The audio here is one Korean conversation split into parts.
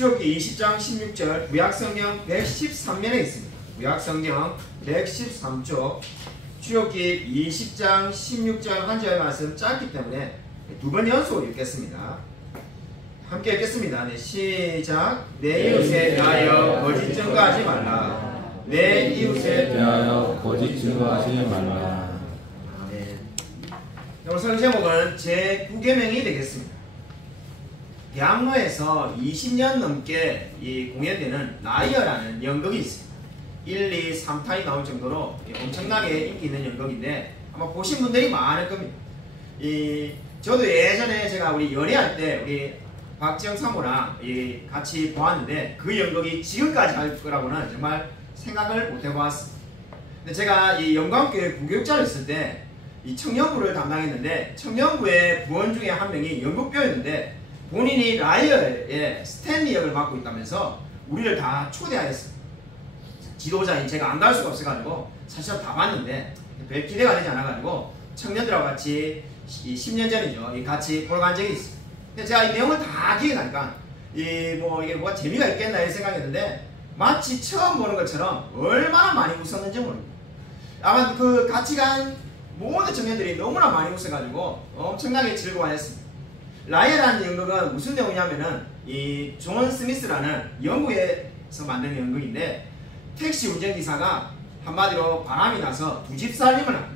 출애굽기 20장 16절 구약성경 113면에 있습니다. 구약성경 113쪽 출애굽기 20장 16절 한 절 말씀 짧기 때문에 두 번 연속으로 읽겠습니다. 함께 읽겠습니다. 네, 시작. 내 이웃에 대하여 거짓 증거하지 말라. 내 이웃에 대하여 거짓 증거하지 말라. 네. 오늘 설교 제목은 제9계명이 되겠습니다. 대학로에서 20년 넘게 공연되는 라이어라는 연극이 있습니다. 1, 2, 3탄이 나올 정도로 엄청나게 인기 있는 연극인데 아마 보신 분들이 많을 겁니다. 저도 예전에 제가 우리 연애할 때 우리 박지영 사모랑 같이 보았는데 그 연극이 지금까지 할 거라고는 정말 생각을 못 해보았습니다. 근데 제가 이 영광교회 부교육자를 있을 때 이 청년부를 담당했는데 청년부의 부원 중에 한 명이 연극배우였는데 본인이 라이어의 스탠리 역을 맡고 있다면서 우리를 다 초대하였습니다. 지도자인 제가 안 갈 수가 없어가지고 사실 다 봤는데 별 기대가 되지 않아가지고 청년들하고 같이 10년 전이죠. 같이 보러 간 적이 있습니다. 근데 제가 이 내용을 다 기억이 나니까 이게 뭐가 재미가 있겠나 이런 생각했는데 마치 처음 보는 것처럼 얼마나 많이 웃었는지 모릅니다. 아마 그 같이 간 모든 청년들이 너무나 많이 웃어가지고 엄청나게 즐거워했습니다. 라이어라는 연극은 무슨 내용이냐면은 이 존 스미스라는 영국에서 만든 연극인데 택시 운전기사가 한마디로 바람이 나서 두 집 살림을 합니다.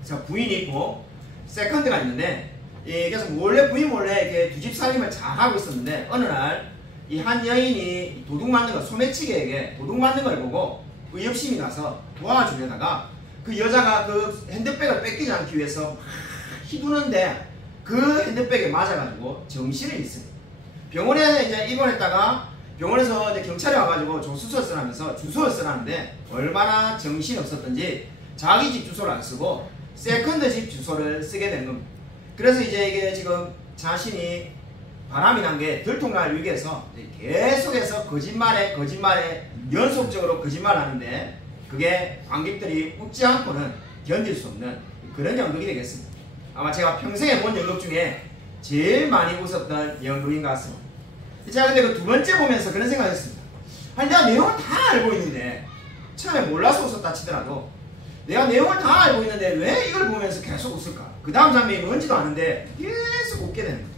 그래서 부인이 있고 세컨드가 있는데 그래서 몰래 부인 몰래 이렇게 두 집 살림을 잘 하고 있었는데 어느 날 이 한 여인이 도둑 맞는 거 소매치기에게 도둑 맞는 걸 보고 의협심이 나서 도와주려다가 그 여자가 그 핸드백을 뺏기지 않기 위해서 막 휘두는데 그 핸드백에 맞아가지고 정신을 잃습니다. 병원에 이제 입원했다가 병원에서 이제 경찰이 와가지고 조수서를 쓰라면서 주소를 쓰라는데 얼마나 정신이 없었던지 자기 집 주소를 안 쓰고 세컨드 집 주소를 쓰게 된 겁니다. 그래서 이제 이게 지금 자신이 바람이 난 게 들통날 위기에서 계속해서 거짓말에 연속적으로 거짓말을 하는데 그게 관객들이 웃지 않고는 견딜 수 없는 그런 연극이 되겠습니다. 아마 제가 평생에 본 연극 중에 제일 많이 웃었던 연극인 것 같습니다. 제가 근데 그 두 번째 보면서 그런 생각을 했습니다. 아니 내가 내용을 다 알고 있는데 처음에 몰라서 웃었다 치더라도 내가 내용을 다 알고 있는데 왜 이걸 보면서 계속 웃을까? 그 다음 장면이 뭔지도 아는데 계속 웃게 되는 거예요.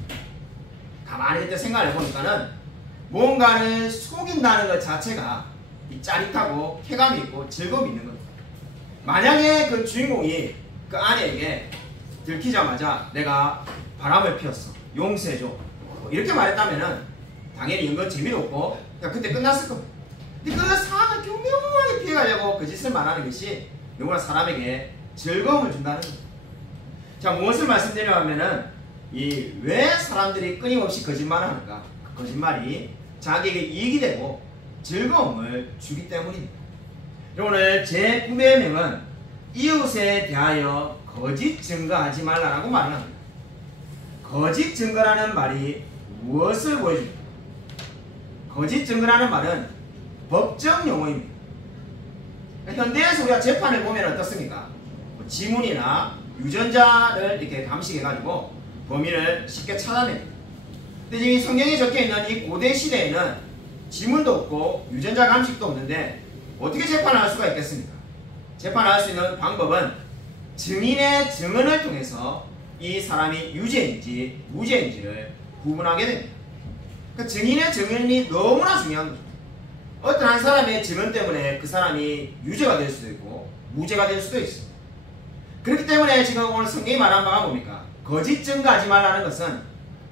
가만히 그때 생각을 해보니까는 뭔가를 속인다는 것 자체가 짜릿하고 쾌감이 있고 즐거움이 있는 겁니다. 만약에 그 주인공이 그 아내에게 들키자마자 내가 바람을 피웠어 용서해줘 이렇게 말했다면은 당연히 연극 재미도 없고 그냥 그때 끝났을 겁니다. 근데 그 사안을 교묘하게 피해가려고 그 짓을 말하는 것이 누구나 사람에게 즐거움을 준다는 겁니다. 자, 무엇을 말씀드리려 하면은 왜 사람들이 끊임없이 거짓말을 하는가? 그 거짓말이 자기에게 이익이 되고 즐거움을 주기 때문입니다. 오늘 제9계명은 이웃에 대하여 거짓 증거하지 말라라고 말을 합니다. 거짓 증거라는 말이 무엇을 보여줍니까? 거짓 증거라는 말은 법정 용어입니다. 현대에서 우리가 재판을 보면 어떻습니까? 지문이나 유전자를 이렇게 감식해가지고 범인을 쉽게 찾아냅니다. 근데 지금 성경에 적혀있는 이 고대 시대에는 지문도 없고 유전자 감식도 없는데 어떻게 재판을 할 수가 있겠습니까? 재판을 할 수 있는 방법은 증인의 증언을 통해서 이 사람이 유죄인지 무죄인지를 구분하게 됩니다. 그 증인의 증언이 너무나 중요한 거죠. 어떤 한 사람의 증언 때문에 그 사람이 유죄가 될 수도 있고 무죄가 될 수도 있습니다. 그렇기 때문에 지금 오늘 성경이 말한 바가 뭡니까? 거짓 증거하지 말라는 것은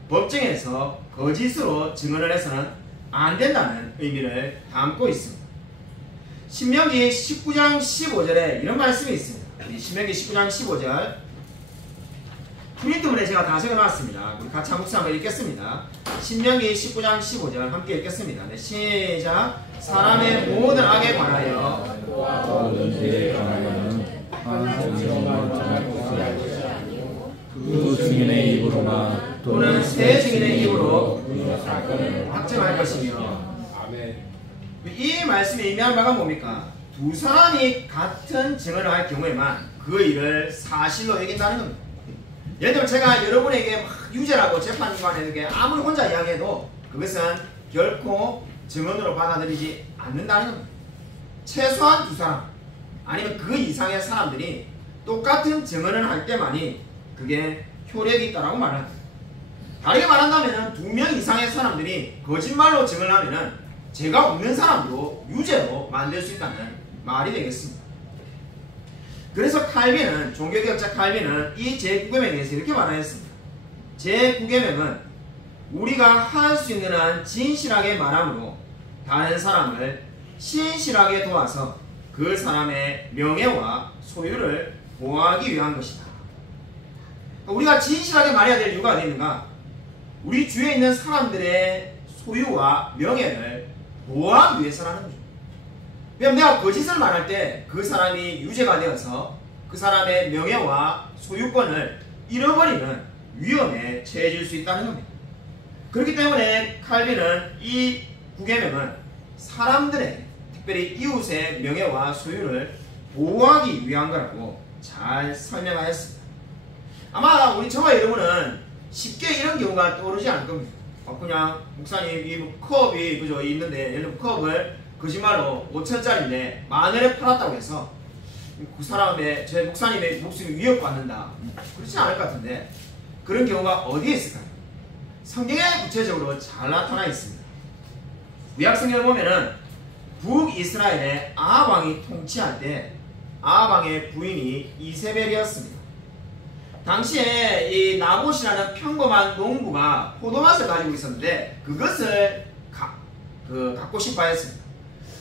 법정에서 거짓으로 증언을 해서는 안 된다는 의미를 담고 있습니다. 신명기 19장 15절에 이런 말씀이 있습니다. 신명기 19장 15절 프린트문에 제가 다 적어놨습니다. 우리 같이 한 목소리 한번 읽겠습니다. 신명기 19장 15절 함께 읽겠습니다. 네, 시작. 사람의 모든 악에 관하여 그 증인의 입으로나 또는 새 증인의 입으로 확증할 것이며. 이 말씀이 의미하는 바가 뭡니까? 두 사람이 같은 증언을 할 경우에만 그 일을 사실로 여긴다는 겁니다. 예를 들면 제가 여러분에게 막 유죄라고 재판관에게 아무리 혼자 이야기해도 그것은 결코 증언으로 받아들이지 않는다는 겁니다. 최소한 두 사람 아니면 그 이상의 사람들이 똑같은 증언을 할 때만이 그게 효력이 있다라고 말합니다. 다르게 말한다면 2명 이상의 사람들이 거짓말로 증언하면 죄가 없는 사람도 유죄로 만들 수 있다는 말이 되겠습니다. 그래서 칼빈은, 종교개혁자 칼빈은 이 제9계명에 대해서 이렇게 말하였습니다. 제9계명은 우리가 할 수 있는 한 진실하게 말함으로 다른 사람을 신실하게 도와서 그 사람의 명예와 소유를 보호하기 위한 것이다. 우리가 진실하게 말해야 될 이유가 어디 있는가? 우리 주위에 있는 사람들의 소유와 명예를 보호하기 위해서라는 거죠. 왜냐하면 내가 거짓을 말할 때 그 사람이 유죄가 되어서 그 사람의 명예와 소유권을 잃어버리는 위험에 처해질 수 있다는 겁니다. 그렇기 때문에 칼빈은 이 9계명은 사람들의, 특별히 이웃의 명예와 소유를 보호하기 위한 거라고 잘 설명하였습니다. 아마 저와 여러분은 쉽게 이런 경우가 떠오르지 않을 겁니다. 그냥 목사님 이 컵이 그죠 있는데 예를 들어 컵을 거짓말로 5,000원짜리인데 10,000원에 팔았다고 해서 그 사람의 제 목사님의 목숨이 위협받는다, 그렇지 않을 것 같은데 그런 경우가 어디에 있을까요? 성경에 구체적으로 잘 나타나 있습니다. 구약성경을 보면은 북이스라엘의 아합 왕이 통치할 때 아합 왕의 부인이 이세벨이었습니다. 당시에 이 나봇이라는 평범한 농부가 포도밭을 가지고 있었는데 그것을 갖고 싶어 했습니다.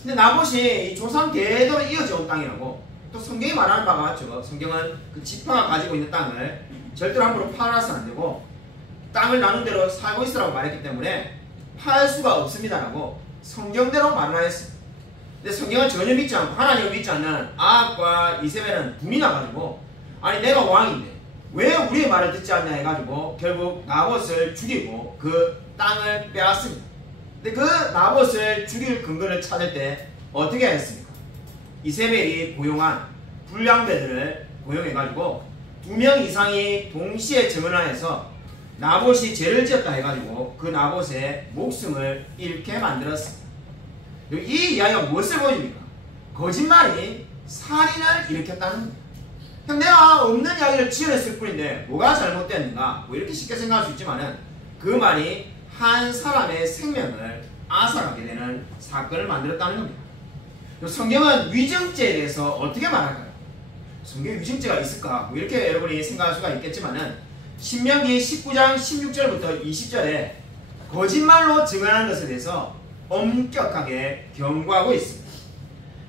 근데 나봇이 이 조상 대대로 이어져 온 땅이라고, 또 성경이 말하는 바가 맞죠. 성경은 그 지파가 가지고 있는 땅을 절대로 함부로 팔아서는 안 되고 땅을 나눈 대로 살고 있으라고 말했기 때문에 팔 수가 없습니다라고 성경대로 말을 했습니다. 근데 성경을 전혀 믿지 않고 하나님을 믿지 않는 아합과 이세벨은 분이 나가지고 아니 내가 왕인데 왜 우리의 말을 듣지 않냐 해가지고 결국 나봇을 죽이고 그 땅을 빼앗습니다. 근데 그 나봇을 죽일 근거를 찾을 때 어떻게 했습니까? 이세벨이 고용한 불량배들을 고용해가지고 2명 이상이 동시에 증언하여서 나봇이 죄를 지었다 해가지고 그 나봇의 목숨을 잃게 만들었습니다. 이 이야기가 무엇을 보여줍니까? 거짓말이 살인을 일으켰다는 겁니다. 내가 없는 이야기를 지어냈을 뿐인데 뭐가 잘못됐는가? 뭐 이렇게 쉽게 생각할 수 있지만은 그 말이 한 사람의 생명을 앗아가게 되는 사건을 만들었다는 겁니다. 성경은 위증죄에 대해서 어떻게 말할까요? 성경에 위증죄가 있을까? 뭐 이렇게 여러분이 생각할 수가 있겠지만은 신명기 19장 16절부터 20절에 거짓말로 증언하는 것에 대해서 엄격하게 경고하고 있습니다.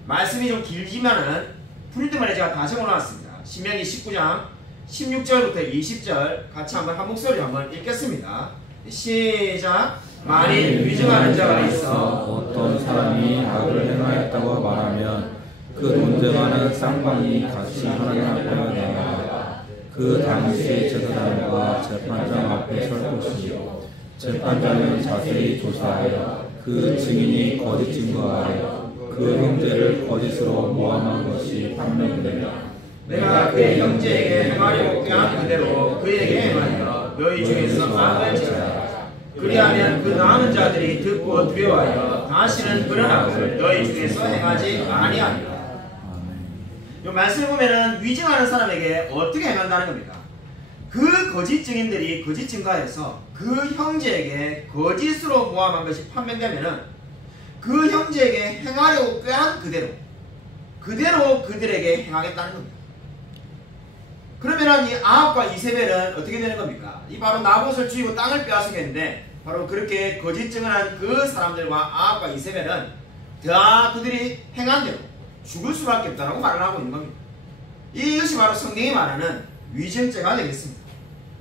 말씀이 좀 길지만은 프린트만에 제가 다 적어놨습니다. 신명기 19장 16절부터 20절 같이 한번 한 목소리로 한번 읽겠습니다. 시작. 만일 위증하는 자가 있어 어떤 사람이 악을 행하였다고 말하면 그 논쟁하는 쌍방이 같이 하나님 앞에 나아가 그 당시의 제사장과 재판장 앞에 설 것이요 재판장은 자세히 조사하여 그 증인이 거짓 증거하여 그 형제를 거짓으로 모함한 것이 판명되면 내가 그 형제에게 행하려고 꾀한 그대로 그에게 행하여 너희 중에서 악을 지으라. 그리하면 그 남은 자들이 듣고 두려워하여 다시는 그런 악을 너희 중에서 행하지 아니하리라. 이 말씀을 보면은 위증하는 사람에게 어떻게 행한다는 겁니까? 그 거짓 증인들이 거짓 증거해서 그 형제에게 거짓으로 모함한 것이 판명되면은 그 형제에게 행하려고 꾀한 그대로 그들에게 행하겠다는 겁니다. 그러면은 이 아합과 이세벨은 어떻게 되는 겁니까? 이 바로 나봇을 죽이고 땅을 빼앗으겠는데 바로 그렇게 거짓 증언한 그 사람들과 아합과 이세벨은 다 그들이 행한 대로 죽을 수밖에 없다라고 말을 하고 있는 겁니다. 이것이 바로 성경이 말하는 위증죄가 되겠습니다.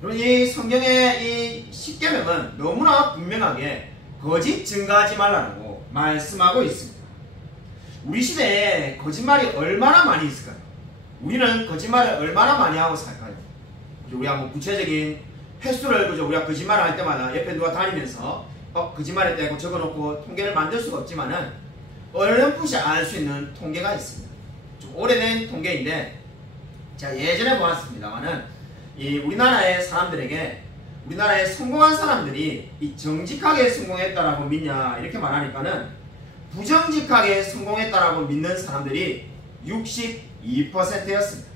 그리고 이 성경의 이 10계명은 너무나 분명하게 거짓 증거하지 말라고 말씀하고 있습니다. 우리 시대에 거짓말이 얼마나 많이 있을까요? 우리는 거짓말을 얼마나 많이 하고 살까요? 우리가 뭐 구체적인 횟수를 우리가 거짓말을 할 때마다 옆에 누가 다니면서 거짓말했다고 적어놓고 통계를 만들 수가 없지만은 어렴풋이 알 수 있는 통계가 있습니다. 좀 오래된 통계인데 제가 예전에 보았습니다만은 이 우리나라의 사람들에게 우리나라에 성공한 사람들이 이 정직하게 성공했다라고 믿냐 이렇게 말하니까는 부정직하게 성공했다라고 믿는 사람들이 62%였습니다.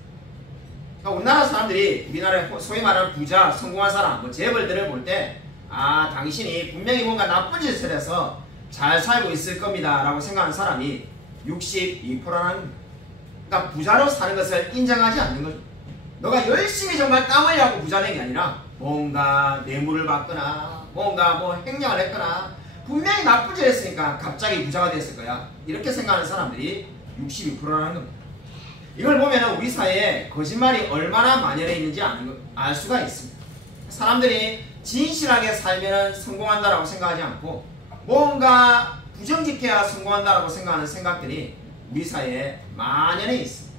그러니까 우리나라 사람들이 우리나라의 소위 말하는 부자, 성공한 사람, 뭐 재벌들을 볼 때 아, 당신이 분명히 뭔가 나쁜 짓을 해서 잘 살고 있을 겁니다 라고 생각하는 사람이 62%라는 겁니다. 그러니까 부자로 사는 것을 인정하지 않는 거죠. 너가 열심히 정말 땀 흘려고 부자 된 게 아니라 뭔가 뇌물을 받거나 뭔가 뭐 횡령을 했거나 분명히 나쁜 짓을 했으니까 갑자기 부자가 됐을 거야. 이렇게 생각하는 사람들이 62%라는 겁니다. 이걸 보면 우리 사회에 거짓말이 얼마나 만연해 있는지 알 수가 있습니다. 사람들이 진실하게 살면 성공한다라고 생각하지 않고 뭔가 부정직해야 성공한다라고 생각하는 생각들이 우리 사회에 만연해 있습니다.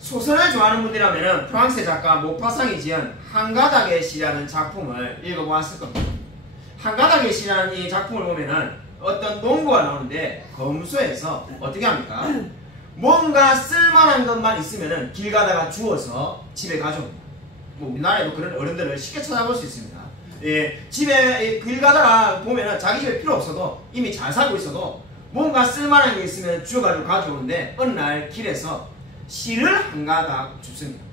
소설을 좋아하는 분들이라면 프랑스의 작가 모파상이 지은 한가닥의 시라는 작품을 읽어보았을 겁니다. 한가닥의 시라는 이 작품을 보면은 어떤 농부가 나오는데 검소해서 어떻게 합니까? 뭔가 쓸만한 것만 있으면은 길 가다가 주워서 집에 가져옵니다. 뭐 우리나라에도 그런 어른들을 쉽게 찾아볼 수 있습니다. 예, 집에 길 가다가 보면은 자기 집에 필요 없어도 이미 잘 살고 있어도 뭔가 쓸만한 게 있으면 주워가지고 가져오는데 어느 날 길에서 실을 한 가닥 줍습니다.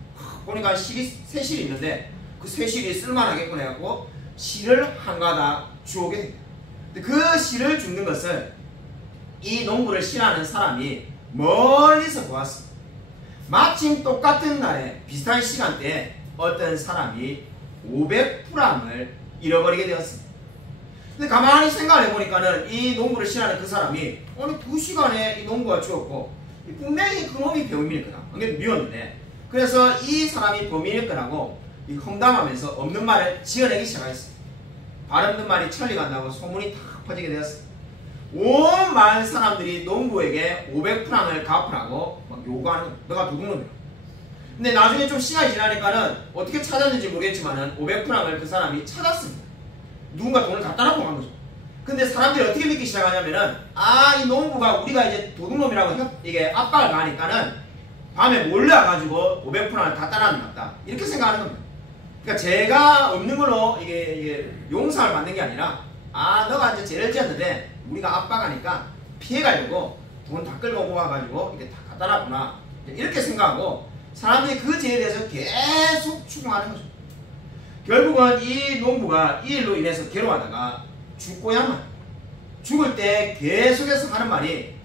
보니까 새 실이 있는데 그 새 실이 쓸만하겠구나 해갖고 실을 한 가닥 주오게 됩니다. 그 실을 줍는 것을 이 농부를 싫어하는 사람이 멀리서 보았습니다. 마침 똑같은 날에 비슷한 시간대에 어떤 사람이 500프랑을 잃어버리게 되었습니다. 근데 가만히 생각을 해보니까는 이 농부를 싫어하는 그 사람이 아니 2시간에 이 농부가 주었고 분명히 그 놈이 범인일 거다. 그게 미웠는데 그래서 이 사람이 범인일 거라고 험담하면서 없는 말을 지어내기 시작했습니다. 발 없는 말이 천리 간다고 소문이 다 퍼지게 되었습니다. 온 마을 사람들이 농부에게 500프랑을 갚으라고 막 요구하는 거예요. 너가 도둑놈이야. 근데 나중에 좀 시간이 지나니까는 어떻게 찾았는지 모르겠지만은 500프랑을 그 사람이 찾았습니다. 누군가 돈을 갖다 놓고 간 거죠. 근데 사람들이 어떻게 믿기 시작하냐면은 아, 이 농부가 우리가 이제 도둑놈이라고 이게 압박을 가하니까는 밤에 몰래 와가지고 500프랑을 갖다 놨는 것 같다. 이렇게 생각하는 겁니다. 그러니까 제가 없는 걸로 이게 용서를 받는 게 아니라 아, 너가 이제 죄를 지었는데 우리가 압박하니까 피해가려고 돈 다 끌고 모아가지고 이렇게 다 갖다 놨구나. 이렇게 생각하고 사람들이 그 죄에 대해서 계속 추궁하는 거죠. 결국은 이 농부가 이 일로 인해서 괴로워하다가 죽고야만 죽을 때 계속해서 하는 말이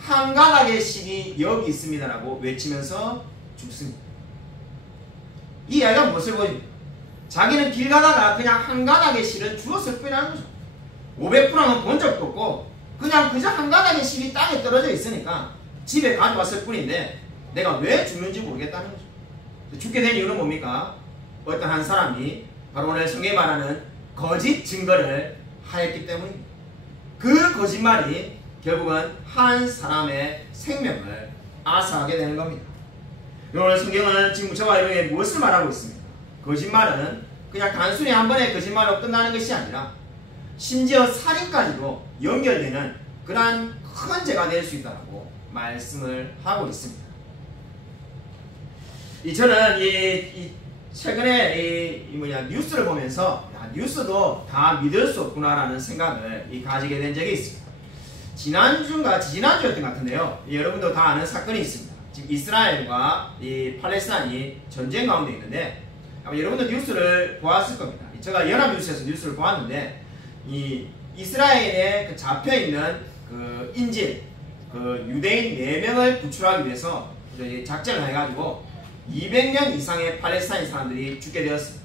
한가닥의 실이 여기 있습니다라고 외치면서 죽습니다. 이 아이가 무엇을 보입니까? 자기는 길 가다가 그냥 한가닥의 실을 주웠을 뿐이라는 거죠. 500프랑은 본 적도 없고 그냥 그저 한가닥의 실이 땅에 떨어져 있으니까 집에 가져왔을 뿐인데 내가 왜 죽는지 모르겠다는 거죠. 죽게 된 이유는 뭡니까? 어떤 한 사람이 바로 오늘 성경이 말하는 거짓 증거를 하였기 때문입니다. 그 거짓말이 결국은 한 사람의 생명을 앗아가게 되는 겁니다. 오늘 성경은 지금 저와 여러분에게 무엇을 말하고 있습니까? 거짓말은 그냥 단순히 한 번의 거짓말로 끝나는 것이 아니라 심지어 살인까지도 연결되는 그러한 큰 죄가 될 수 있다고 말씀을 하고 있습니다. 저는 최근에 뉴스를 보면서 뉴스도 다 믿을 수 없구나라는 생각을 가지게 된 적이 있습니다. 지난주였던 것 같은데요. 여러분도 다 아는 사건이 있습니다. 지금 이스라엘과 팔레스타인이 전쟁 가운데 있는데 여러분도 뉴스를 보았을 겁니다. 제가 연합뉴스에서 뉴스를 보았는데 이스라엘에 잡혀있는 그 인질, 그 유대인 4명을 구출하기 위해서 작전을 해가지고 200명 이상의 팔레스타인 사람들이 죽게 되었습니다.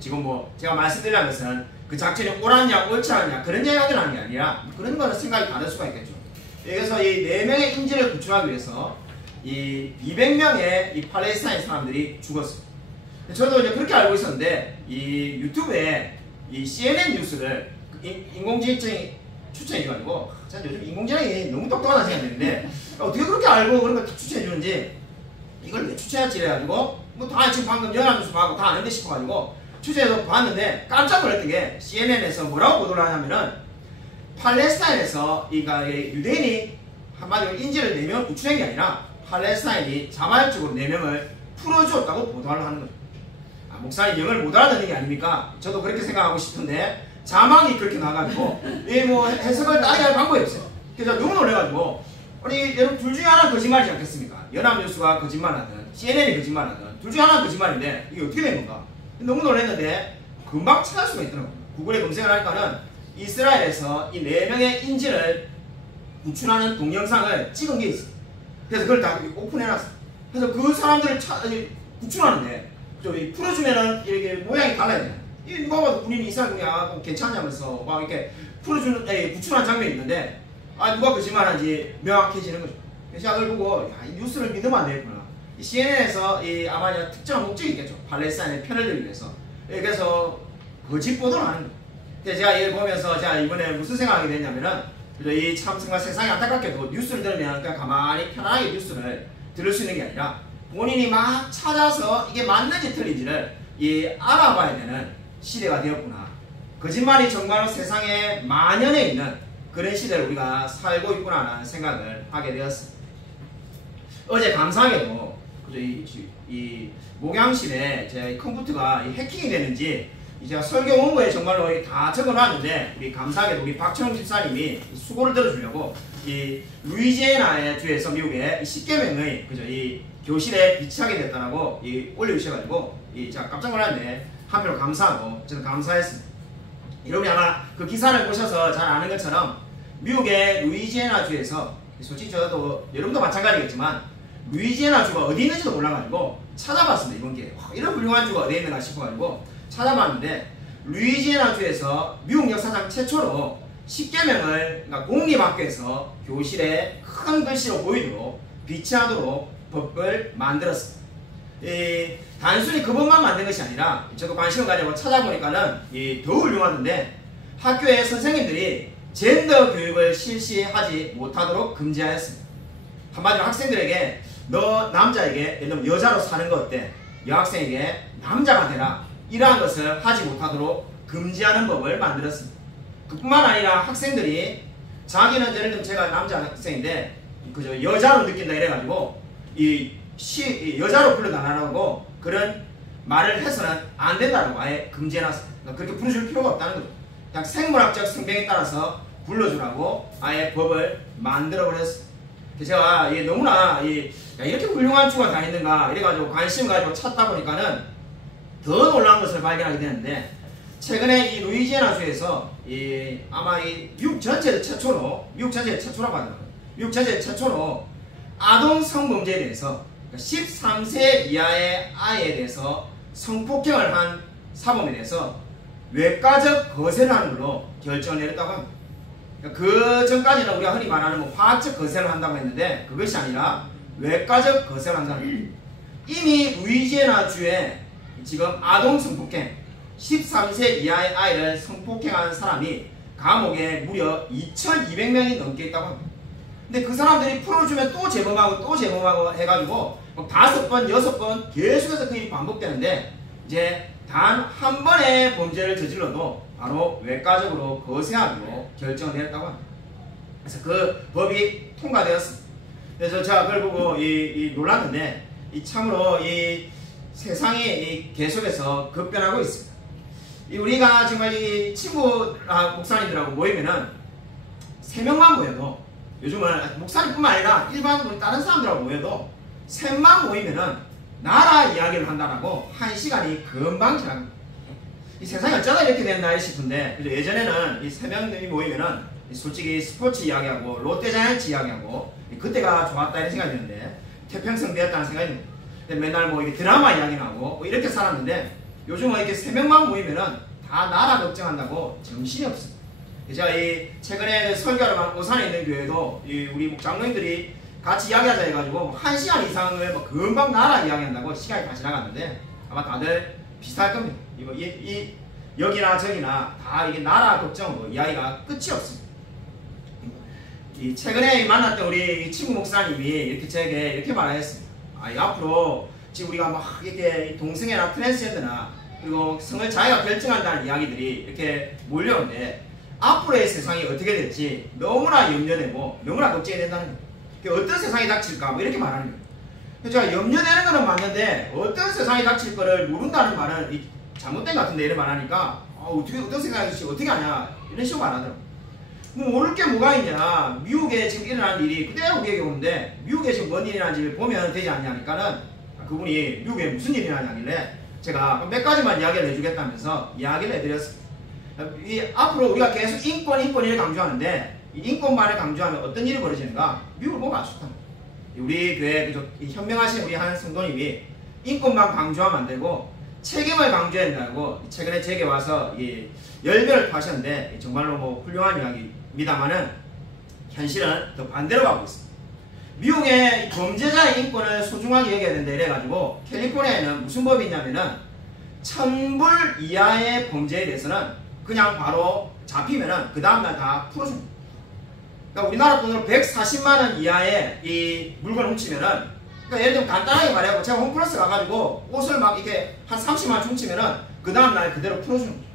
지금 제가 말씀드리는 것은 그 작전이 옳았냐 옳지 않냐 그런 이야기를 하는 게 아니라 그런 거는 생각이 다를 수가 있겠죠. 그래서 이 4명의 인질을 구출하기 위해서 이 200명의 이 팔레스타인 사람들이 죽었습니다. 저도 이제 그렇게 알고 있었는데 이 유튜브에 이 CNN 뉴스를 인공지능이 추천해줘가지고 전 요즘 인공지능이 너무 똑똑하다 생각했는데 어떻게 그렇게 알고 그런 걸 추천해주는지 이걸 왜 추천했지 이래가지고 다 지금 방금 연합뉴스 보고 다 아는데 싶어가지고 추천해서 봤는데 깜짝 놀랐던 게 CNN에서 뭐라고 보도를 하냐면은 팔레스타인에서 유대인이 한마디로 인질을 4명을 구출한 게 아니라 팔레스타인이 자발적으로 4명을 풀어주었다고 보도를 하는 거죠. 목사님 영어를 못 알아듣는 게 아닙니까? 저도 그렇게 생각하고 싶은데 자막이 그렇게 나가지고 뭐 해석을 따르게 할 방법이 없어요. 그래서 너무 놀래가지고 우리 여러분 둘 중에 하나는 거짓말이지 않겠습니까? 연합뉴스가 거짓말하든 CNN이 거짓말하든 둘 중에 하나는 거짓말인데 이게 어떻게 된 건가? 너무 놀랐는데 금방 찾을 수가 있더라고요. 구글에 검색을 하니까는 이스라엘에서 이 4명의 인질을 구출하는 동영상을 찍은 게 있어요. 그래서 그걸 다 오픈해놨어요. 그래서 그 사람들을 구출하는데 풀어주면은 이렇게 모양이 달라야 돼요. 이 누가 봐도 군인이 이스라엘군이야 괜찮냐면서 막 이렇게 구출한 장면이 있는데 누가 거짓말한지 명확해지는 거죠. 그래서 그걸 보고 이 뉴스를 믿으면 안 되겠구나. 이 CNN에서 아마 특정한 목적이 있겠죠. 팔레스타인의 편을 들기 위해서. 그래서 거짓 보도를 하는 거예요. 그래서 제가 이걸 보면서 제가 이번에 무슨 생각하게 됐냐면은 이 참 정말 세상이 안타깝게도 뉴스를 들으면 그냥 가만히 편안하게 뉴스를 들을 수 있는 게 아니라 본인이 막 찾아서 이게 맞는지 틀린지를 알아봐야 되는 시대가 되었구나. 거짓말이 정말로 세상에 만연해 있는 그런 시대를 우리가 살고 있구나라는 생각을 하게 되었습니다. 어제 감사하게도 이 목양실에 제 컴퓨터가 해킹이 되는지 제가 설교 원고에 정말로 다 적어놨는데 우리 감사하게도 우리 박철웅 집사님이 수고를 들어주려고 이 루이지애나의 주에서 미국에 10개명의 이 교실에 비치하게 됐다라고 올려주셔가지고 제가 깜짝 놀랐는데 한편으로 감사하고 저는 감사했습니다. 여러분이 아마 그 기사를 보셔서 잘 아는 것처럼 미국의 루이지애나 주에서 솔직히 저도 여러분도 마찬가지겠지만 루이지애나 주가 어디 있는지도 몰라가지고 찾아봤습니다. 이번 기회에 이런 훌륭한 주가 어디 있는가 싶어가지고 찾아봤는데 루이지애나 주에서 미국 역사상 최초로 10개명을 그러니까 공립학교에서 교실에 큰 글씨로 보이도록 비치하도록 법을 만들었습니다. 단순히 그것만 만든 것이 아니라 저도 관심을 가지고 찾아보니까는 더 훌륭한데 학교의 선생님들이 젠더 교육을 실시하지 못하도록 금지하였습니다. 한마디로 학생들에게 너 남자에게 예를 들면 여자로 사는 거 어때? 여학생에게 남자가 되라. 이러한 것을 하지 못하도록 금지하는 법을 만들었습니다. 그뿐만 아니라 학생들이 자기는 예를 들면 제가 남자 학생인데 그저 여자로 느낀다 이래가지고 여자로 불러달라고 그런 말을 해서는 안 된다고 아예 금지해놨습니다. 그러니까 그렇게 부르실 필요가 없다는 거죠. 그냥 생물학적 성병에 따라서 불러주라고 아예 법을 만들어버렸습니다. 제가 너무나 이렇게 훌륭한 주가 다 있는가 이래가지고 관심 가지고 찾다 보니까는 더 놀라운 것을 발견하게 되는데 최근에 이 루이지애나 주에서 아마 미국 전체 최초라고 하더라고요. 미국 전체 최초로 아동 성범죄에 대해서 13세 이하의 아이에 대해서 성폭행을 한 사범에 대해서 외과적 거세를 하는 걸로 결정을 내렸다고 합니다. 그 전까지는 우리가 흔히 말하는 화학적 거세를 한다고 했는데 그것이 아니라 외과적 거세를 한다는 거예요. 이미 루이지애나 주에 지금 아동 성폭행 13세 이하의 아이를 성폭행한 사람이 감옥에 무려 2,200명이 넘게 있다고 합니다. 근데 그 사람들이 풀어주면 또 재범하고 해가지고 5번, 6번 계속해서 그 일이 반복되는데 이제 단 한 번의 범죄를 저질러도 바로 외과적으로 거세하기로 결정을 내렸다고 합니다. 그래서 그 법이 통과되었습니다. 그래서 제가 그걸 보고 놀랐는데 참으로 세상이 계속해서 급변하고 있습니다. 우리가 정말 친구 목사님들하고 모이면은 3명만 모여도 요즘은 목사님뿐만 아니라 일반 다른 사람들하고 모여도 셋만 모이면은 나라 이야기를 한다라고 1시간이 금방 지납니다. 이 세상이 어쩌다 이렇게 됐나 싶은데 예전에는 이 3명이 모이면은 솔직히 스포츠 이야기하고 롯데자이언츠 이야기하고 그때가 좋았다 이런 생각이 드는데 태평성 되었다는 생각이 듭니다. 맨날 이게 드라마 이야기 나고 이렇게 살았는데 요즘은 이렇게 3명만 모이면은 다 나라 걱정한다고 정신이 없습니다. 제가 최근에 설교를 오산에 있는 교회도 우리 장로님들이 같이 이야기하자 해가지고 1시간 이상을 금방 나라 이야기한다고 시간이 다 지나갔는데 아마 다들 비슷할 겁니다. 여기나 저기나 다 이게 나라 걱정으로 이야기가 끝이 없습니다. 최근에 만났던 우리 친구 목사님이 이렇게 제게 이렇게 말하였습니다. 앞으로 지금 우리가 막 이렇게 동성애나 트랜스젠더나 그리고 성을 자기가 결정한다는 이야기들이 이렇게 몰려오는데 앞으로의 세상이 어떻게 될지 너무나 염려되고 너무나 걱정이 된다는 거예요. 어떤 세상이 닥칠까 이렇게 말하는 거예요. 제가 염려되는 거는 맞는데 어떤 세상이 닥칠 거를 모른다는 말은 잘못된 것 같은데 이런 말 하니까 어떻게 어떤 생각이지 어떻게 하냐 이런 식으로 안 하더라고. 뭐 모를 게 뭐가 있냐. 미국에 지금 일어난 일이 그대로 우리에게 오는데 미국에 지금 뭔 일이 일어난지 보면 되지 않냐니까는 그분이 미국에 무슨 일이 일어나냐길래 제가 몇 가지만 이야기를 해주겠다면서 이야기를 해드렸습니다. 앞으로 우리가 계속 인권을 강조하는데 이 인권만을 강조하면 어떤 일이 벌어지는가? 미국을 보면 알 수 있다. 우리 교회 현명하신 우리 한 성도님이 인권만 강조하면 안 되고 책임을 강조해야 된다고 최근에 제게 와서 열변을 파셨는데 정말로 뭐 훌륭한 이야기입니다만은 현실은 더 반대로 가고 있습니다. 미국의 범죄자의 인권을 소중하게 여겨야 된다 이래가지고 캘리포니아에는 무슨 법이 있냐면은 1000불 이하의 범죄에 대해서는 그냥 바로 잡히면은 그 다음날 다 풀어줍니다. 그러니까 우리나라 돈으로 140만원 이하의 이 물건 훔치면은 그러니까 예를 들면 간단하게 말해서 제가 홈플러스 가가지고 옷을 막 이렇게 한 30만 훔치면은 그 다음날 그대로 풀어주는 거죠.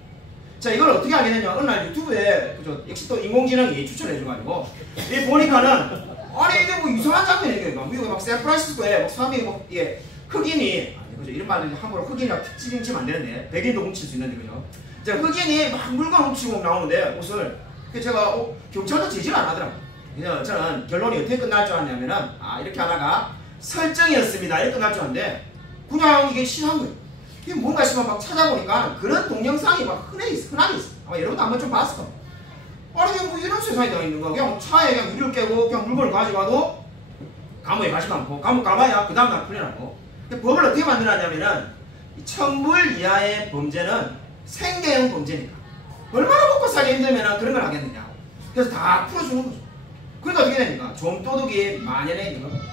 자, 이걸 어떻게 하게 되냐. 어느 날 유튜브에 역시 또 인공지능이 추천을 해줘가지고 이 보니까는 아니 이게 뭐 이상한 장면이에요. 미국에 막 샌프란시스코에 막 사람이 뭐 이게 흑인이 그죠? 이런 말은 함부로 흑인이랑 특징 치면 안 되는데 백인도 훔칠 수 있는데 그죠? 자, 흑인이 막 물건 훔치고 나오는데 옷을 그래서 제가 경찰도 제지를 안 하더라고요. 그냥 저는 결론이 어떻게 끝날 줄 알았냐면은 이렇게 하다가 설정이었습니다. 이렇게 끝날 줄 알았는데 그냥 이게 실한 거예요. 이게 뭔가 싶으면 막 찾아보니까 그런 동영상이 막 흔하게 있어. 아마 여러분도 한번 좀 봤을 겁니다. 아니 뭐 이런 세상이 다 있는 거야. 그냥 차에 그냥 유리를 깨고 그냥 물건을 가져가도 감옥에 가지도 않고 감옥 가봐야 그 다음날 풀려나고. 법을 어떻게 만들었냐면은 1000불 이하의 범죄는 생계형 범죄니까 얼마나 먹고 살기 힘들면 그런 걸 하겠느냐. 그래서 다 풀어주는 거죠. 그러니까 어떻게 되니까 좀도둑이 만연해 있는 겁니다.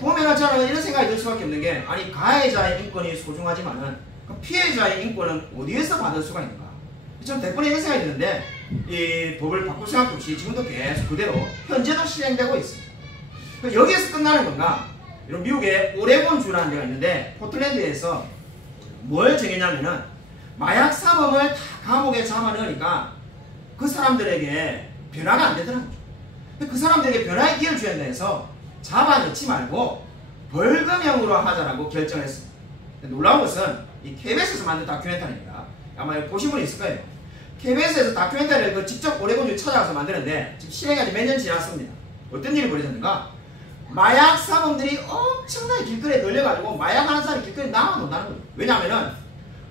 보면 저는 이런 생각이 들 수밖에 없는 게 아니 가해자의 인권이 소중하지만은 피해자의 인권은 어디에서 받을 수가 있는가. 저는 대부분 이런 생각이 드는데 이 법을 바꿀 생각 없이 지금도 계속 그대로 현재도 실행되고 있습니다. 여기에서 끝나는 건가? 이런 미국의 오레곤주라는 데가 있는데 포틀랜드에서 뭘 정했냐면은 마약 사범을 다 감옥에 잡아넣으니까 그 사람들에게 변화가 안 되더라고요. 그 사람들에게 변화의 기회를 줘야 해서 잡아넣지 말고 벌금형으로 하자라고 결정했습니다. 놀라운 것은 이 KBS에서 만든 다큐멘터리입니다. 아마 보신 분이 있을 거예요. KBS에서 다큐멘터리를 직접 오레곤주 찾아가서 만드는데 지금 실행한 지 몇 년 지났습니다. 어떤 일이 벌어졌는가? 마약 사범들이 엄청나게 길거리에 널려가지고 마약하는 사람이 길거리에 남아돈다는 거예요. 왜냐하면은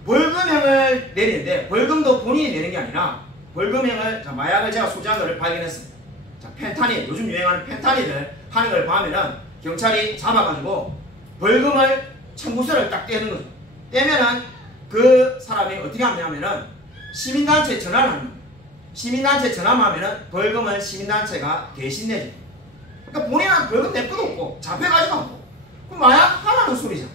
벌금형을 내리는데 벌금도 본인이 내는 게 아니라 벌금형을 마약을 제가 소지한 것을 발견했습니다. 자, 펜타닐, 요즘 유행하는 펜타닐을 하는 걸 보면은 경찰이 잡아가지고 벌금을 청구서를 딱 떼는 거죠. 떼면은 그 사람이 어떻게 하냐면은 시민단체에 전화를 하는 거예요. 시민단체에 전화만 하면은 벌금을 시민단체가 대신 내죠. 그러니까 본인은 벌금 낼 것도 없고 잡혀가지도 않고 그럼 마약 하라는 소리잖아요.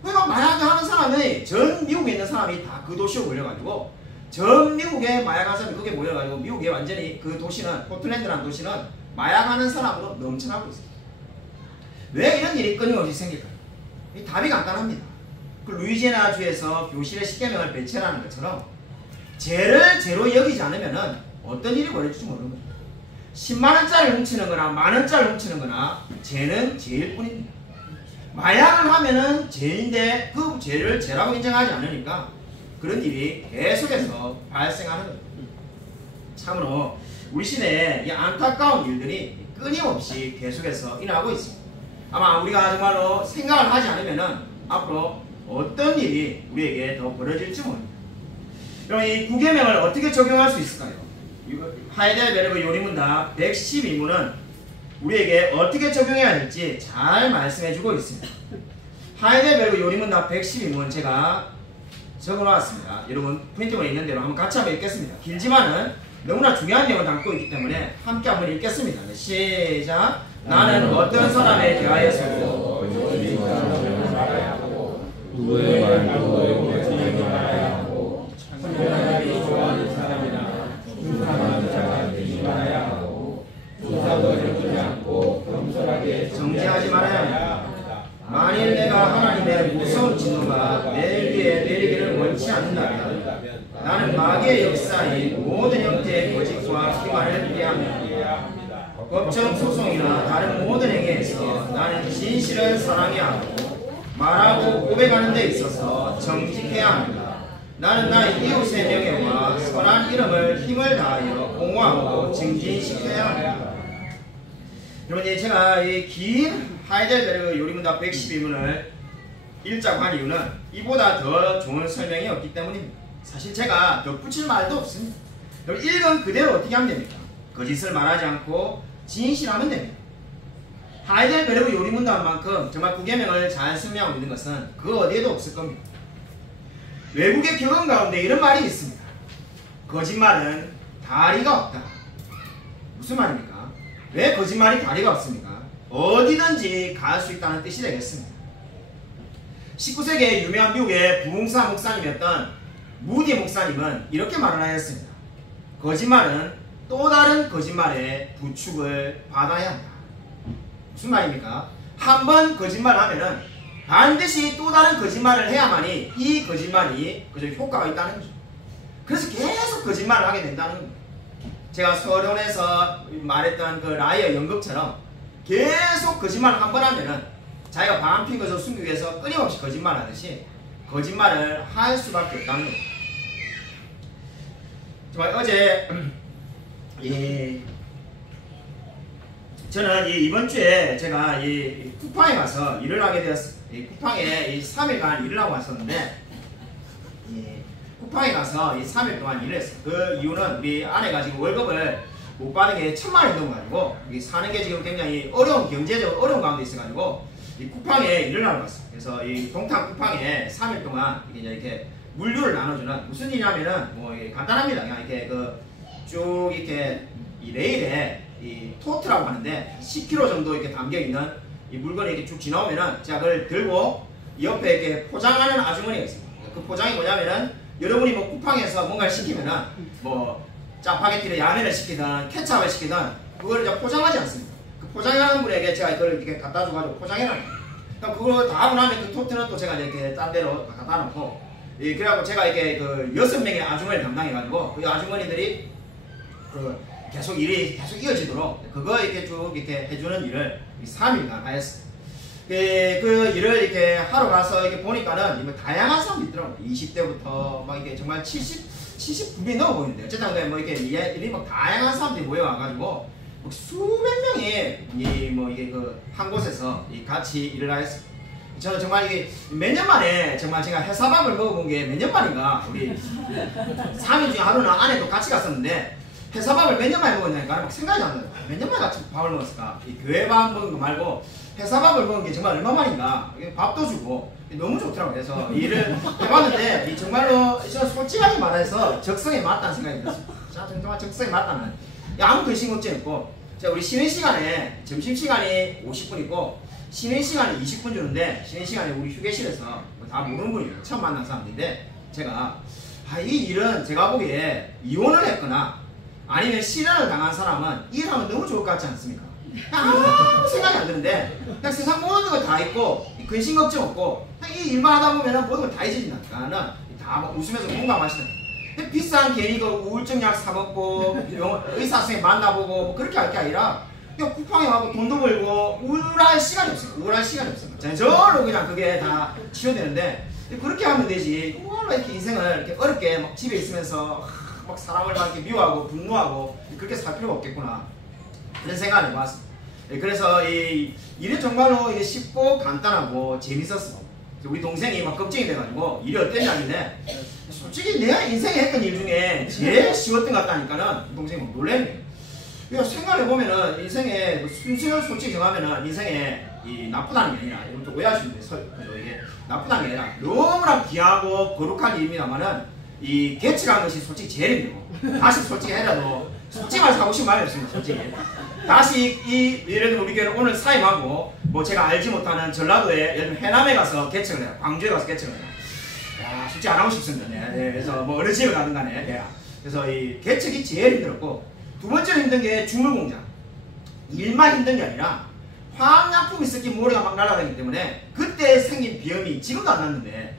그러니까 마약을 하는 사람이 전 미국에 있는 사람이 다 그 도시에 몰려가지고 전 미국에 마약하는 사람이 그게 모여가지고 미국에 완전히 그 도시는 포틀랜드라는 도시는 마약하는 사람으로 넘쳐나고 있습니다. 왜 이런 일이 끊임없이 생길까요? 이 답이 간단합니다. 그 루이지애나주에서 교실에 십계명을 배치하는 것처럼 죄를 죄로 여기지 않으면은 어떤 일이 벌어질지 모르는 거죠. 10만원짜리 훔치는 거나 만원짜리 훔치는 거나 죄는 죄일 뿐입니다. 마약을 하면은 죄인데 그 죄를 죄라고 인정하지 않으니까 그런 일이 계속해서 발생하는 거죠. 참으로 우리 시대에 이 안타까운 일들이 끊임없이 계속해서 일어나고 있습니다. 아마 우리가 정말로 생각을 하지 않으면은 앞으로 어떤 일이 우리에게 더 벌어질지 모릅니다. 그럼 이 9계명을 어떻게 적용할 수 있을까요? 하이델베르그 요리문답 112문은 우리에게 어떻게 적용해야 할지 잘 말씀해주고 있습니다. 하이델베르그 요리문답 112문 제가 적어놓았습니다. 여러분 프린트본에 있는 대로 한번 같이 한번 읽겠습니다. 길지만은 너무나 중요한 내용을 담고 있기 때문에 함께 한번 읽겠습니다. 네, 시작. 나는 어떤 사람에 대하여서도 누구의 말도 거짓말하지 말아야 하고 참견하기 좋아하는 사람이나 조사하는 자가 되지 말아야 하고 조사도 해주지 않고 겸손하게 정죄하지 말아야 합니다. 만일 내가 하나님의 무서운 진노가 내 위에 내리기를 원치 않는다면 나는 마귀의 역사인 모든 형태의 거짓과 기만을 피하며 법정 소송이나 다른 모든 행위에서 나는 진실을 사랑해야 하고 말하고 고백하는 데 있어서 정직해야 합니다. 나는 나의 이웃의 명예와 선한 이름을 힘을 다하여 공호하고 증진시켜야 합니다. 여러분, 제가 이 긴 하이델베르그 요리문답 112문을 읽자고 한 이유는 이보다 더 좋은 설명이 없기 때문입니다. 사실 제가 덧붙일 말도 없습니다. 여러분, 읽은 그대로 어떻게 하면 됩니까? 거짓을 말하지 않고 진실하면 됩니다. 하이델베르그 요리문답만큼 정말 구계명을 잘 설명하고 있는 것은 그 어디에도 없을 겁니다. 외국의 격언 가운데 이런 말이 있습니다. 거짓말은 다리가 없다. 무슨 말입니까? 왜 거짓말이 다리가 없습니까? 어디든지 갈 수 있다는 뜻이 되겠습니다. 19세기에 유명한 미국의 부흥사 목사님이었던 무디 목사님은 이렇게 말을 하였습니다. 거짓말은 또 다른 거짓말의 부축을 받아야 한다. 무슨 말입니까? 한 번 거짓말하면은 반드시 또 다른 거짓말을 해야만이 이 거짓말이 효과가 있다는 거죠. 그래서 계속 거짓말을 하게 된다는 겁니다. 제가 서론에서 말했던 그 라이어 연극처럼 계속 거짓말을 한 번 하면은 자기가 바람 핀 것을 숨기기 위해서 끊임없이 거짓말 하듯이 거짓말을 할 수밖에 없다는 겁니다. 정말 어제 저는 이번 주에 제가 이 쿠팡에 가서 일을 하게 되었습니다. 이 쿠팡에 3일간 일을 하고 왔었는데 쿠팡에 가서 3일 동안 일을 했어요. 그 이유는 우리 아내가 지금 월급을 못 받는 게 1,000만 원 넘어가지고 사는 게 지금 굉장히 어려운, 경제적으로 어려운 가운데 있어가지고 이 쿠팡에 일을 하러 갔어요. 그래서 이 동탄 쿠팡에 3일 동안 이렇게 물류를 나눠주는, 무슨 일이냐면은 뭐 간단합니다. 그냥 이렇게 쭉 이렇게 이 레일에 이 토트라고 하는데 10kg 정도 이렇게 담겨 있는 이 물건이 이렇게 쭉 지나오면은 제가 그걸 들고 옆에 이렇게 포장하는 아주머니가 있습니다. 그 포장이 뭐냐면은 여러분이 뭐 쿠팡에서 뭔가를 시키면은 뭐 짜파게티를 야면을 시키든 케찹을 시키든 그걸 이제 포장하지 않습니다. 그 포장하는 분에게 제가 이걸 이렇게 갖다 줘가지고 포장해놔요. 그럼 그거 다 하고 나면 그 토트는 또 제가 이렇게 딴 데로 갖다 놓고, 그래갖고 제가 이렇게 6명의 아주머니를 담당해가지고 그 아주머니들이 계속 일이 계속 이어지도록 그거 이렇게 쭉 이렇게 해주는 일을 3일간 하였어요. 그 일을 이렇게 하러 가서 이렇게 보니까는 다양한 사람들이 있더라고요. 20대부터 막 이게 정말 70분이 넘어 보이는데, 어쨌든 뭐 이렇게 일이 막 다양한 사람들이 모여와가지고 수백 명이 뭐 이게 한 곳에서 같이 일을 하였어요. 저는 정말 이게 몇 년 만에 정말 제가 회사밥을 먹어본 게 몇 년 만인가, 우리 3일 중에 하루는 아내도 같이 갔었는데 회사밥을 몇 년 만에 먹었냐니까 막 생각이 안 나요. 몇 년 만에 같이 밥을 먹었을까? 이 교회밥 먹은 거 말고 회사밥을 먹은 게 정말 얼마 만인가. 밥도 주고 너무 좋더라고요. 그래서 일을 해봤는데 정말로 저는 솔직하게 말해서 적성에 맞다는 생각이 들었어요. 정말 적성에 맞다는. 아무 근심 걱정 없고, 우리 쉬는 시간에 점심시간이 50분이고 쉬는 시간이 20분 주는데, 쉬는 시간에 우리 휴게실에서 다 모르는 분이에요. 처음 만난 사람들인데 제가 이 일은 제가 보기에 이혼을 했거나 아니면 실현을 당한 사람은 일하면 너무 좋을 것 같지 않습니까? 아무 생각이 안 드는데 그냥 세상 모든 거 다 있고 근심 걱정 없고 이 일만 하다 보면 모든 거 다 잊어진다니까. 다 웃으면서 공감하시는. 비싼 괜히 우울증약 사먹고 의사 선생님 만나보고 뭐 그렇게 할 게 아니라 그냥 쿠팡에 가고 돈도 벌고 우울할 시간이 없어요. 우울할 시간이 없어요. 저절로 그냥 그게 다 치료되는데 그렇게 하면 되지. 왜 이렇게 인생을 이렇게 어렵게 막 집에 있으면서 막 사람을 막 이렇게 미워하고 분노하고 그렇게 살 필요가 없겠구나, 그런 생각을 해봤습니다. 그래서 이 일이 정말로 이게 쉽고 간단하고 재밌었어. 우리 동생이 막 걱정이 돼가지고 일이 어땠냐는데, 솔직히 내가 인생에 했던 일 중에 제일 쉬웠던 것 같다니까는 동생이 막 놀래는 거예요. 그러니까 생각해보면은 인생에 순수를 솔직히 정하면은 인생에 이 나쁘다는 게 아니라, 이건 또 오해하시는데 이게 나쁘다는 게 아니라 너무나 귀하고 거룩한 일입니다만은 이 개척한 것이 솔직히 제일 힘들고, 다시 솔직히 해라도 솔직히 말해서 하고 싶은 말이 없습니다. 솔직히 다시 예를 들어 우리 교회는 오늘 사임하고 뭐 제가 알지 못하는 전라도에 예를 들면 해남에 가서 개척을 해요. 광주에 가서 개척을 해요. 야, 솔직히 안 하고 싶습니다. 네. 그래서 뭐 어느 집에 가든 간에. 네. 그래서 이 개척이 제일 힘들었고, 두 번째로 힘든 게 주물공장. 일만 힘든 게 아니라 화학약품이 섞인 모래가 막 날아다니기 때문에 그때 생긴 비염이 지금도 안 났는데,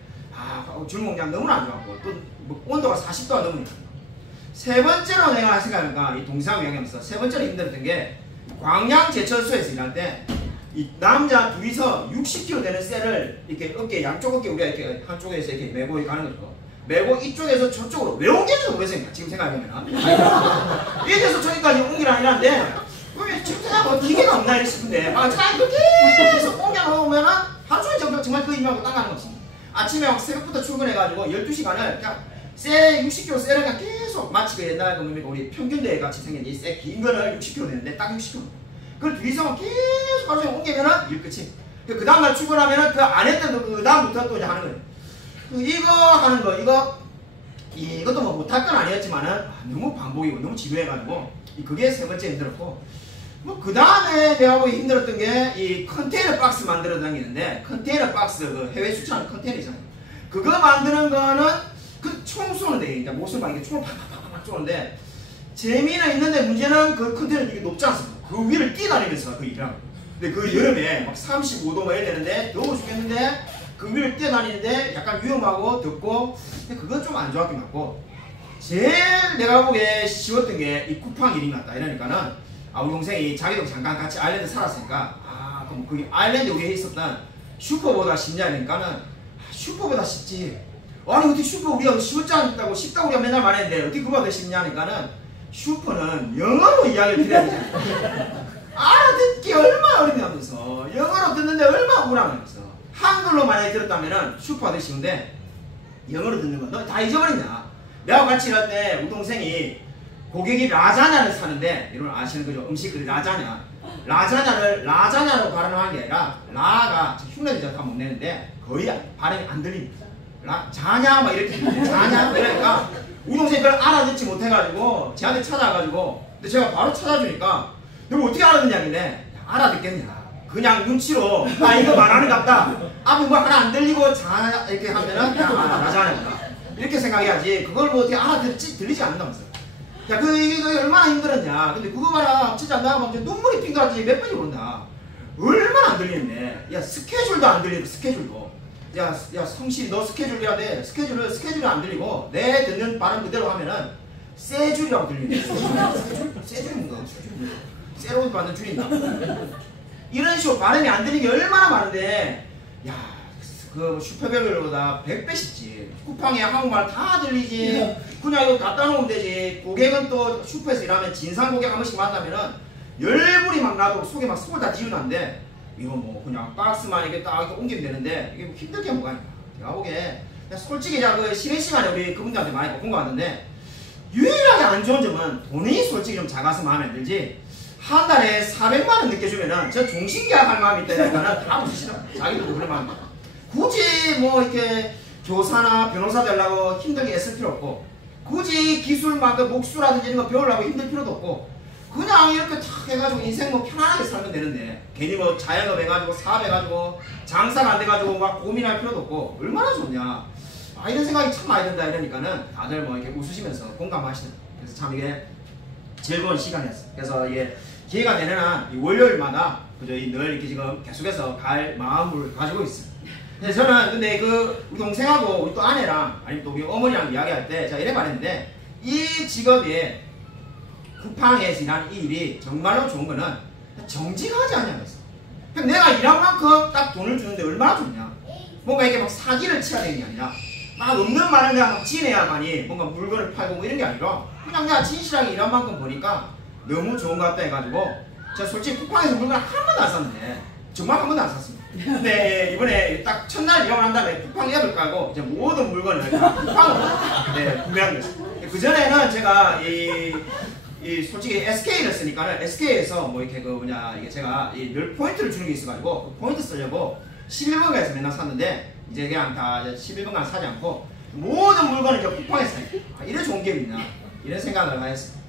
주물공장 너무나 안 좋았고, 또 뭐 온도가 40도가 넘으니까. 세 번째로 내가 생각하니까 이 동생하고 이야기하면서 세 번째로 힘들었던 게 광양 제철소에서 일할 때 이 남자 둘이서 60kg 되는 쇠를 이렇게 어깨 양쪽 어깨 우리가 이렇게 한쪽에서 이렇게 메고 이렇게 하는 거죠. 메고 이쪽에서 저쪽으로 왜 옮기는지 모르겠습니다. 지금 생각해보면 이래서 저기까지 옮기라 이러는데 그게 진짜 뭐 기계가 없나 이래 싶은데 제가 이렇게 계속 옮겨놓으면 하루 종일 정말 그 일하고 딱 가는 거지. 아침에 막 새벽부터 출근해가지고 12시간을 그냥 쇠 60kg 쇠를 그냥 계속 마치 그 옛날 그 우리 평균대회 같이 생긴 이 쇠 긴 거를 60kg 되는데 딱 60kg. 그걸 둘이서 계속 하루 종일 옮기면은 일 끝이. 그 다음날 출근하면은 그 안 했던 그 다음부터 또 이제 하는 거예요. 이거 하는 거 이것도 뭐 못할 건 아니었지만은 너무 반복이고 너무 지루해가지고 그게 세 번째 힘들었고 뭐 그 다음에 내가 보기 힘들었던 게 이 컨테이너 박스 만들어 다니는데 컨테이너 박스 그 해외 수출하는 컨테이너 있잖아요. 그거 만드는 거는 그 총 쏘는데 이제 못을 막 이게 총을 팍팍팍 쏘는데 재미는 있는데 문제는 그 컨테이너 이게 높지 않습니다. 그 위를 뛰어다니면서 그 일을 하고 근데 그 여름에 막 35도 막 이래 되는데 더워 죽겠는데 그 위를 뛰어다니는데 약간 위험하고 덥고 그건 좀 안 좋았긴 같고 제일 내가 보기에 쉬웠던 게 이 쿠팡 일인 것 같다 이러니까는 우리 동생이 자기도 잠깐 같이 아일랜드 살았으니까 그럼 거기 아일랜드 여기에 있었던 슈퍼보다 쉽냐 이러니까는 슈퍼보다 쉽지 아니 어떻게 슈퍼 우리가 쉬웠지 않다고 쉽다고 우리가 맨날 말했는데 어떻게 그거보다 쉽냐 하니까는 슈퍼는 영어로 이야기를 드려야 되잖아 알아듣기 얼마나 어렵냐면서 영어로 듣는데 얼마나 우울하면서 한글로 만약에 들었다면은 슈퍼하기 쉬운데 영어로 듣는 거 너 다 잊어버리냐. 내가 같이 일할 때 우리 동생이 고객이 라자냐를 사는데 여러분 아시는 거죠? 음식 그 라자냐를 라자냐로 발음하는 게 아니라 라가 흉내를 잘 못 내는데 거의 발음이 안 들립니다. 자냐 막 이렇게 자냐 이러니까 우리 동생이 그걸 알아듣지 못해가지고 저한테 찾아와가지고 근데 제가 바로 찾아주니까 너 어떻게 알아듣냐길래 알아듣겠냐 그냥 눈치로 이거 말하는 것 같다 앞에 뭐 하나 안 들리고 자 이렇게 하면은 라자냐구나 이렇게 생각해야지 그걸 뭐 어떻게 알아듣지 들리지 않는다면서 야 이게 얼마나 힘들었냐 근데 그거 봐라 진짜 내가 막 눈물이 핑크하지 몇 번이 오른다 얼마나 안 들리는데 야 스케줄도 안 들리고 스케줄도 야 성실이 너 스케줄 해야 돼 스케줄이 안 들리고 내 듣는 발음 그대로 하면은 세줄이라고 들리네 세줄이 뭔가 세로 받는 줄인가 이런 식으로 발음이 안 들리는 게 얼마나 많은데 야 그 슈퍼별보다 100배 쉽지 쿠팡에 한국말 다 들리지 그냥 이거 갖다 놓으면 되지 고객은 또 슈퍼에서 일하면 진상 고객 한 번씩 만나면은 열불이 막 나도 속에 막 속을 다 지우는데 이거 뭐 그냥 박스만 이렇게 딱 이렇게 옮기면 되는데 이게 뭐 힘들 게 뭐가 있나 제가 보기에 솔직히 제가 그 쉬는 시간에 우리 그분들한테 많이 본 것 같은데 유일하게 안 좋은 점은 돈이 솔직히 좀 작아서 마음에 안 들지 한 달에 400만원 느껴주면은 저 종신계약 할 마음이 있다니까는 다 없으시다 자기도 그런 마음 굳이 뭐 이렇게 교사나 변호사 되려고 힘들게 애쓸 필요 없고 굳이 기술 막 목수라든지 이런 거 배우려고 힘들 필요도 없고 그냥 이렇게 탁 해가지고 인생 뭐 편안하게 살면 되는데 괜히 뭐 자영업 해가지고 사업 해가지고 장사가 안 돼가지고 막 고민할 필요도 없고 얼마나 좋냐 이런 생각이 참 많이 든다 이러니까는 다들 뭐 이렇게 웃으시면서 공감하시는 그래서 참 이게 즐거운 시간이었어요. 그래서 이게 기회가 되는 한 월요일마다 그저 늘 이렇게 지금 계속해서 갈 마음을 가지고 있어요. 근데 저는 근데 그 우리 동생하고 우리 또 아내랑 아니면 또 우리 어머니랑 이야기할 때 제가 이래 말했는데 이 직업이 쿠팡에서 일하는 이 일이 정말로 좋은 거는 정직하지 않냐면서 내가 일한 만큼 딱 돈을 주는데 얼마나 좋냐 뭔가 이렇게 막 사기를 쳐야 되는 게 아니라 막 없는 말을 내가 막 지내야만이 뭔가 물건을 팔고 뭐 이런 게 아니라 그냥 내가 진실하게 일한 만큼 보니까 너무 좋은 것 같다 해가지고 제가 솔직히 쿠팡에서 물건 한 번도 안 샀는데 정말 한 번도 안 샀습니다. 근데 이번에 딱 첫날 일하고 난 다음에 쿠팡 앱을 깔고 이제 모든 물건을 다 쿠팡으로 구매한 거였어요. 그 전에는 제가 솔직히 SK를 쓰니까는 SK에서 뭐 이렇게 그 뭐냐 이게 제가 몇 포인트를 주는 게 있어가지고 그 포인트 쓰려고 11번가에서 맨날 샀는데 이제 그냥 다 11번가 사지 않고 모든 물건을 이제 쿠팡에서 사요. 이래 좋은 게 있나 이런 생각을 하였어요.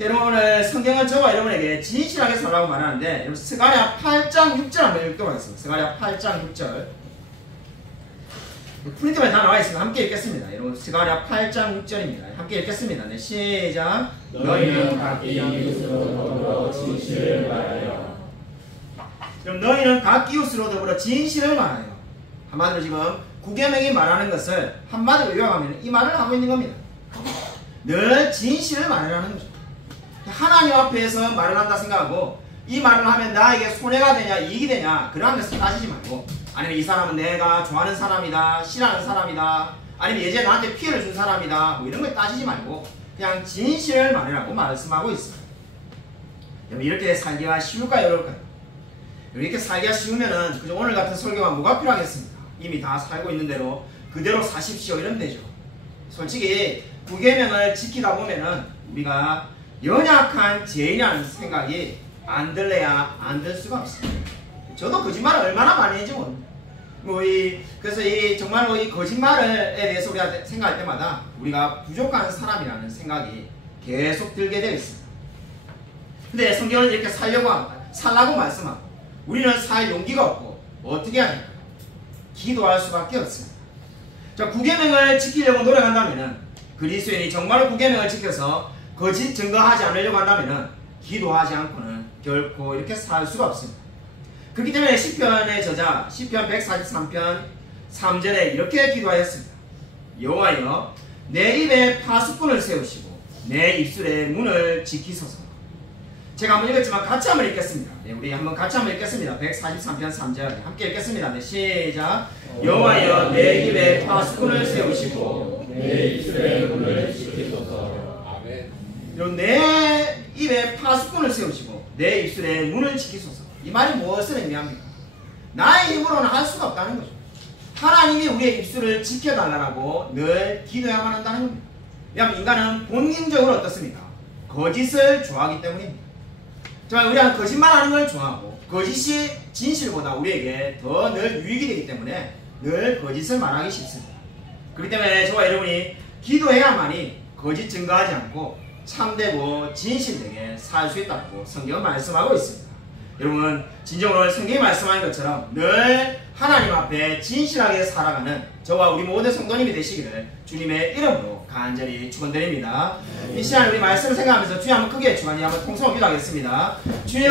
여러분 오늘 성경은 저와 여러분에게 진실하게 살라고 말하는데 여러분 스가랴 8장 6절 한번 읽도록 하겠습니다. 스가랴 8장 6절 프린트만 다 나와 있으면 함께 읽겠습니다. 여러분 스가랴 8장 6절입니다. 함께 읽겠습니다. 네 시작. 너희는 각기 이웃으로 더불어 진실을 말하여. 그럼 너희는 각 이웃으로 더불어 진실을 말하여. 한마디로 지금 구계명이 말하는 것을 한마디로 요약하면 이 말을 하고 있는 겁니다. 늘 진실을 말하라는 거죠. 하나님 앞에서 말을 한다 생각하고 이 말을 하면 나에게 손해가 되냐 이익이 되냐 그런 데서 따지지 말고, 아니면 이 사람은 내가 좋아하는 사람이다, 싫어하는 사람이다, 아니면 예전에 나한테 피해를 준 사람이다, 뭐 이런 걸 따지지 말고 그냥 진실을 말이라고 말씀하고 있어요. 여러분 이렇게 살기가 쉬울까요, 어려울까요? 이렇게 살기가 쉬우면은 그저 오늘 같은 설교가 뭐가 필요하겠습니까? 이미 다 살고 있는 대로 그대로 사십시오 이러면 되죠. 솔직히 9계명을 지키다 보면은 우리가 연약한 죄인이라는 생각이 안 들래야 안 들 수가 없어요. 저도 거짓말을 얼마나 많이 했지 그래서 정말로 이 거짓말에 대해서 우리가 생각할 때마다 우리가 부족한 사람이라는 생각이 계속 들게 되어 있습니다. 근데 성경은 이렇게 살라고 말씀하고 우리는 살 용기가 없고 어떻게 해야 될까요? 기도할 수밖에 없습니다. 자, 9계명을 지키려고 노력한다면은, 그리스도인이 정말로 9계명을 지켜서 거짓 증거하지 않으려고 한다면은 기도하지 않고는 결코 이렇게 살 수가 없습니다. 그렇기 때문에 시편의 저자 시편 143편 3절에 이렇게 기도하였습니다. 여호와여 내 입에 파수꾼을 세우시고 내 입술의 문을 지키소서. 제가 한번 읽었지만 같이 한번 읽겠습니다. 네, 우리 한번 같이 한번 읽겠습니다. 143편 3절 함께 읽겠습니다. 네, 시작. 여호와여 내 입에 파수꾼을 세우시고 내 입술의 문을 지키소서. 내 입에 파수꾼을 세우시고 내 입술의 문을 지키소서. 이 말이 무엇을 의미합니까? 나의 힘으로는 할 수가 없다는 거죠. 하나님이 우리의 입술을 지켜달라고 늘 기도해야만 한다는 겁니다. 왜냐하면 인간은 본능적으로 어떻습니까? 거짓을 좋아하기 때문입니다. 정말 우리는 거짓말하는 걸 좋아하고 거짓이 진실보다 우리에게 더 늘 유익이 되기 때문에 늘 거짓을 말하기 쉽습니다. 그렇기 때문에 저와 여러분이 기도해야만이 거짓 증거하지 않고 참되고 진실되게 살 수 있다고 성경은 말씀하고 있습니다. 여러분 진정으로 성경이 말씀하는 것처럼 늘 하나님 앞에 진실하게 살아가는 저와 우리 모든 성도님이 되시기를 주님의 이름으로 간절히 축원드립니다. 이 시간 우리 말씀을 생각하면서 주님 한번 크게 주관이 한번 통성을 기도하겠습니다. 주님